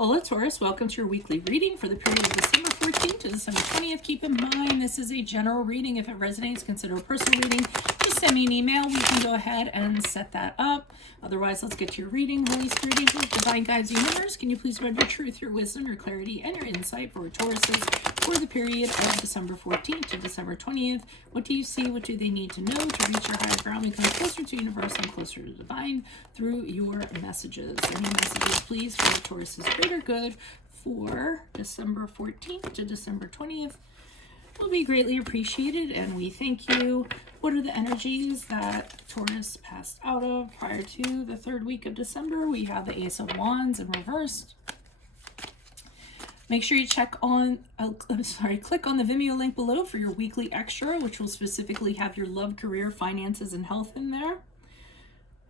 Hola Taurus, welcome to your weekly reading for the period of December 14th to December 20th. Keep in mind this is a general reading. If it resonates, consider a personal reading. Just send me an email. We can go ahead and set that up. Otherwise, let's get to your reading. Holy Spirit, angels, divine guides, universe, can you please spread your truth, your wisdom, your clarity, and your insight for Tauruses for the period of December 14th to December 20th? What do you see? What do they need to know to reach your higher ground, become closer to universe and closer to divine through your messages? Any messages, please, for the Taurus's greater good for December 14th to December 20th will be greatly appreciated, and we thank you. What are the energies that Taurus passed out of prior to the third week of December? We have the Ace of Wands in reversed. Make sure you click on the Vimeo link below for your weekly extra, which will specifically have your love, career, finances, and health in there.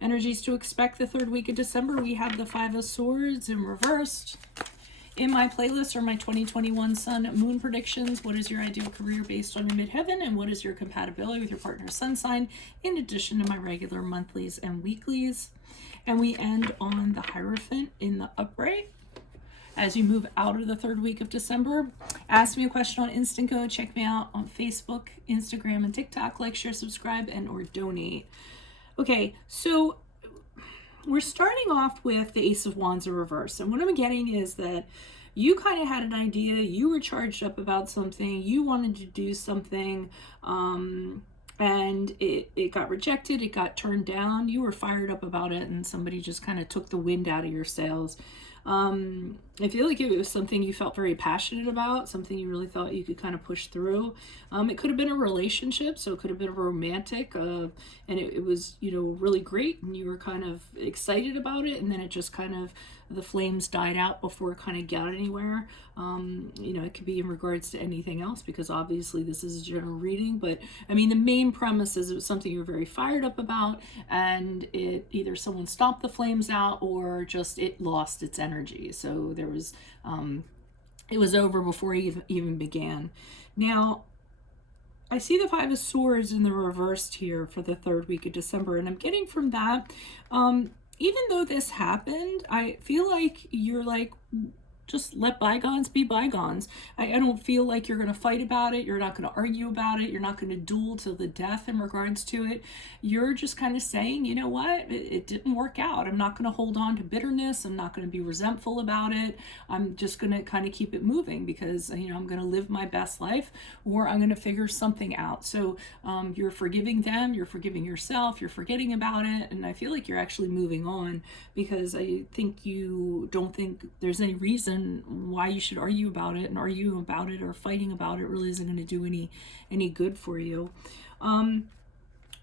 Energies to expect the third week of December. We have the Five of Swords in reversed. In my playlist are my 2021 Sun Moon predictions. What is your ideal career based on your midheaven, and what is your compatibility with your partner's sun sign, in addition to my regular monthlies and weeklies. And we end on the Hierophant in the upright. As you move out of the third week of December, ask me a question on Instant Go. Check me out on Facebook, Instagram, and TikTok. Like, share, subscribe, and or donate. Okay, so we're starting off with the Ace of Wands in reverse. And what I'm getting is that you kind of had an idea, you were charged up about something, you wanted to do something, and it got rejected, it got turned down, you were fired up about it, and somebody just kind of took the wind out of your sails. I feel like it was something you felt very passionate about, something you really thought you could kind of push through. It could have been a relationship, so it could have been a romantic, and it was, really great, and you were kind of excited about it, and then it just kind of, the flames died out before it kind of got anywhere. It could be in regards to anything else, because obviously this is a general reading, but I mean, the main premise is it was something you were very fired up about, and it either someone stomped the flames out or just it lost its energy. So there was, it was over before it even began. Now, I see the Five of Swords in the reversed here for the third week of December, and I'm getting from that, even though this happened, I feel like you're like, just let bygones be bygones. I don't feel like you're going to fight about it. You're not going to argue about it. You're not going to duel to the death in regards to it. You're just kind of saying, you know what, it didn't work out. I'm not going to hold on to bitterness. I'm not going to be resentful about it. I'm just going to kind of keep it moving, because, I'm going to live my best life, or I'm going to figure something out. So you're forgiving them. You're forgiving yourself. You're forgetting about it. And I feel like you're actually moving on, because I think you don't think there's any reason why you should argue about it, and arguing about it or fighting about it really isn't going to do any good for you.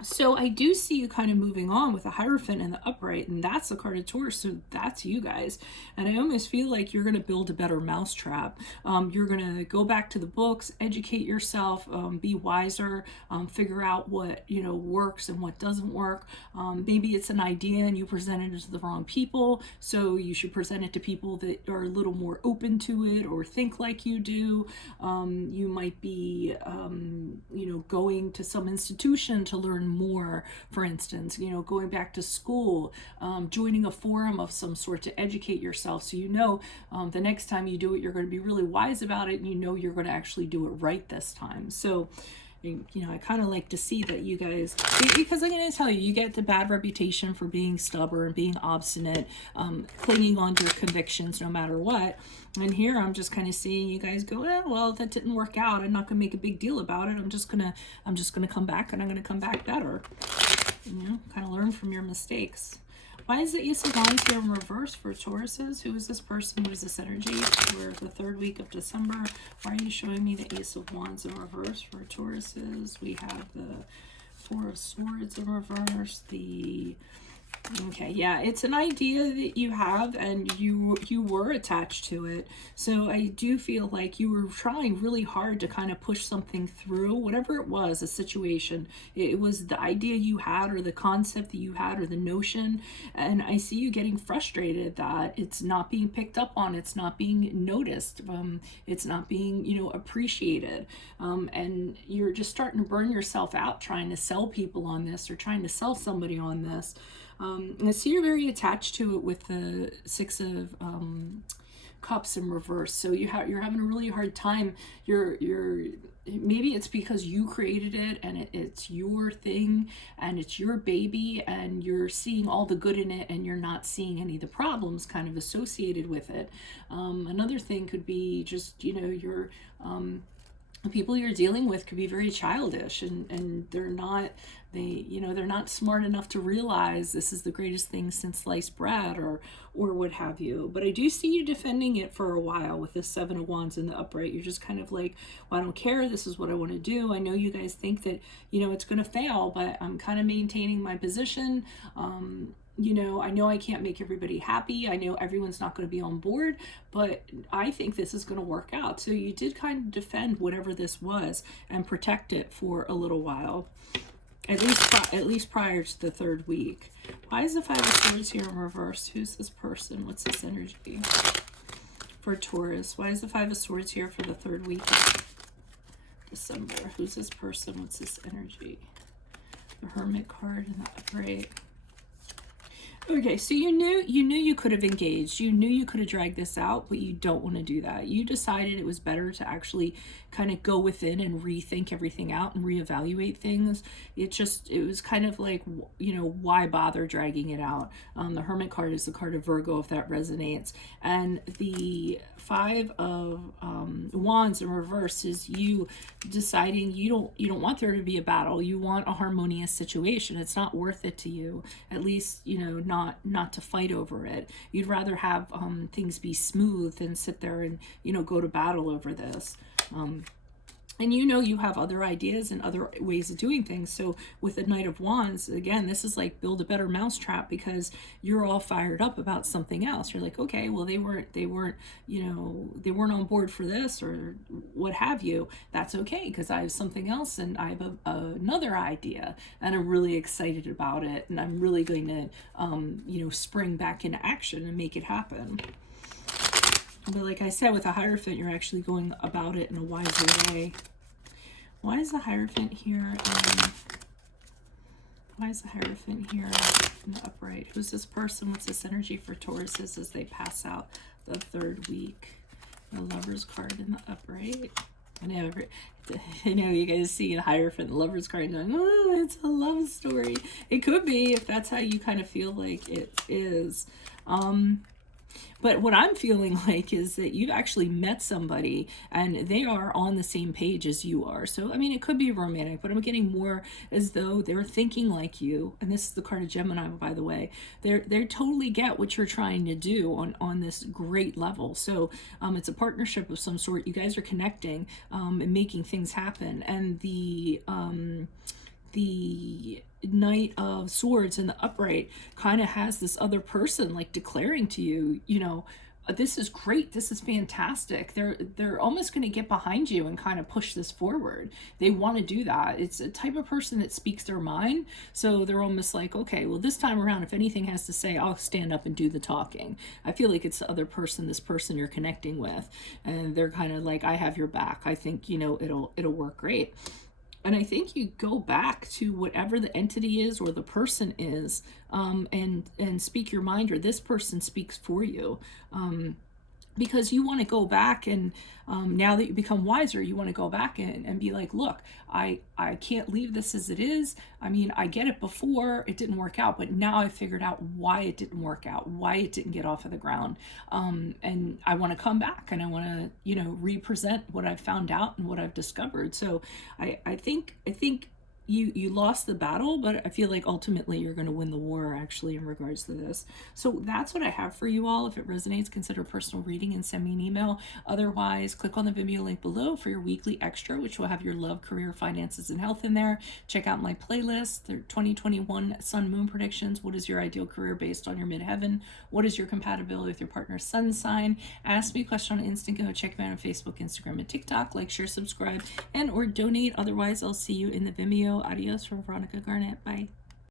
So I do see you kind of moving on with the Hierophant and the upright, and that's the card of Taurus, so that's you guys. And I almost feel like you're going to build a better mousetrap. You're going to go back to the books, educate yourself, be wiser, figure out what works and what doesn't work. Maybe it's an idea and you present it to the wrong people, so you should present it to people that are a little more open to it or think like you do. You might be going to some institution to learn more, for instance, going back to school, joining a forum of some sort to educate yourself, so the next time you do it, you're going to be really wise about it, and you're going to actually do it right this time. So I kind of like to see that you guys, because I'm going to tell you, you get the bad reputation for being stubborn, being obstinate, clinging on to your convictions no matter what. And here I'm just kind of seeing you guys go, well, that didn't work out. I'm not going to make a big deal about it. I'm just going to come back, and I'm going to come back better. Kind of learn from your mistakes. Why is the Ace of Wands here in reverse for Tauruses? Who is this person? What is this energy for the third week of December? Why are you showing me the Ace of Wands in reverse for Tauruses? We have the Four of Swords in reverse. Okay, yeah, it's an idea that you have, and you were attached to it. So I do feel like you were trying really hard to kind of push something through, whatever it was, a situation. It was the idea you had, or the concept that you had, or the notion. And I see you getting frustrated that it's not being picked up on, it's not being noticed, it's not being, appreciated. And you're just starting to burn yourself out trying to sell people on this, or trying to sell somebody on this. And I see you're very attached to it with the Six of Cups in reverse. So you're having a really hard time. You're maybe it's because you created it and it's your thing and it's your baby and you're seeing all the good in it and you're not seeing any of the problems kind of associated with it. Another thing could be just, your the people you're dealing with could be very childish and they're not smart enough to realize this is the greatest thing since sliced bread or what have you. But I do see you defending it for a while with the Seven of Wands in the upright. You're just kind of like, well, I don't care, this is what I want to do. I know you guys think that it's going to fail, but I'm kind of maintaining my position. I know I can't make everybody happy. I know everyone's not going to be on board, but I think this is going to work out. So you did kind of defend whatever this was and protect it for a little while, at least prior to the third week. Why is the Five of Swords here in reverse? Who's this person? What's this energy for Taurus? Why is the Five of Swords here for the third week of December? Who's this person? What's this energy? The Hermit card and the upright. Okay, so you knew you could have engaged. You knew you could have dragged this out, but you don't want to do that. You decided it was better to actually kind of go within and rethink everything out and reevaluate things. It was kind of like, why bother dragging it out? The Hermit card is the card of Virgo, if that resonates. And the Five of Wands in reverse is you deciding you don't want there to be a battle. You want a harmonious situation. It's not worth it to you, at least not to fight over it. You'd rather have things be smooth than sit there and go to battle over this. And you have other ideas and other ways of doing things. So with the Knight of Wands, again, this is like build a better mousetrap because you're all fired up about something else. You're like, okay, well, they weren't on board for this or what have you. That's okay because I have something else and I have another idea and I'm really excited about it and I'm really going to, spring back into action and make it happen. But like I said, with a Hierophant, you're actually going about it in a wiser way. Why is the Hierophant here? Why is the Hierophant here in the upright? Who's this person? What's this energy for Tauruses as they pass out the third week? The Lover's card in the upright. I know you guys see the Hierophant, the Lover's card, going, oh, it's a love story. It could be if that's how you kind of feel like it is. But what I'm feeling like is that you've actually met somebody and they are on the same page as you are. So, I mean, it could be romantic, but I'm getting more as though they're thinking like you. And this is the card of Gemini, by the way. They totally get what you're trying to do on this great level. So it's a partnership of some sort. You guys are connecting and making things happen. And the Knight of Swords in the upright kind of has this other person like declaring to you, this is great, this is fantastic. They're almost going to get behind you and kind of push this forward. They want to do that. It's a type of person that speaks their mind. So they're almost like, okay, well, this time around, if anything has to say, I'll stand up and do the talking. I feel like it's the other person, this person you're connecting with, and they're kind of like, I have your back. I think, it'll work great. And I think you go back to whatever the entity is or the person is, and speak your mind, or this person speaks for you. Because you want to go back and now that you become wiser, you want to go back and be like, look, I can't leave this as it is. I mean, I get it before it didn't work out, but now I figured out why it didn't work out, why it didn't get off of the ground. And I want to come back and I want to, represent what I've found out and what I've discovered. So I think you lost the battle, but I feel like ultimately you're going to win the war actually in regards to this. So that's what I have for you all. If it resonates, consider personal reading and send me an email. Otherwise, click on the Vimeo link below for your weekly extra, which will have your love, career, finances, and health in there. Check out my playlist, the 2021 Sun Moon predictions. What is your ideal career based on your midheaven? What is your compatibility with your partner's sun sign? Ask me a question on Instant Go. Check me out on Facebook, Instagram, and TikTok. Like, share, subscribe, and or donate. Otherwise, I'll see you in the Vimeo. Adios from Veronica Garnett. Bye.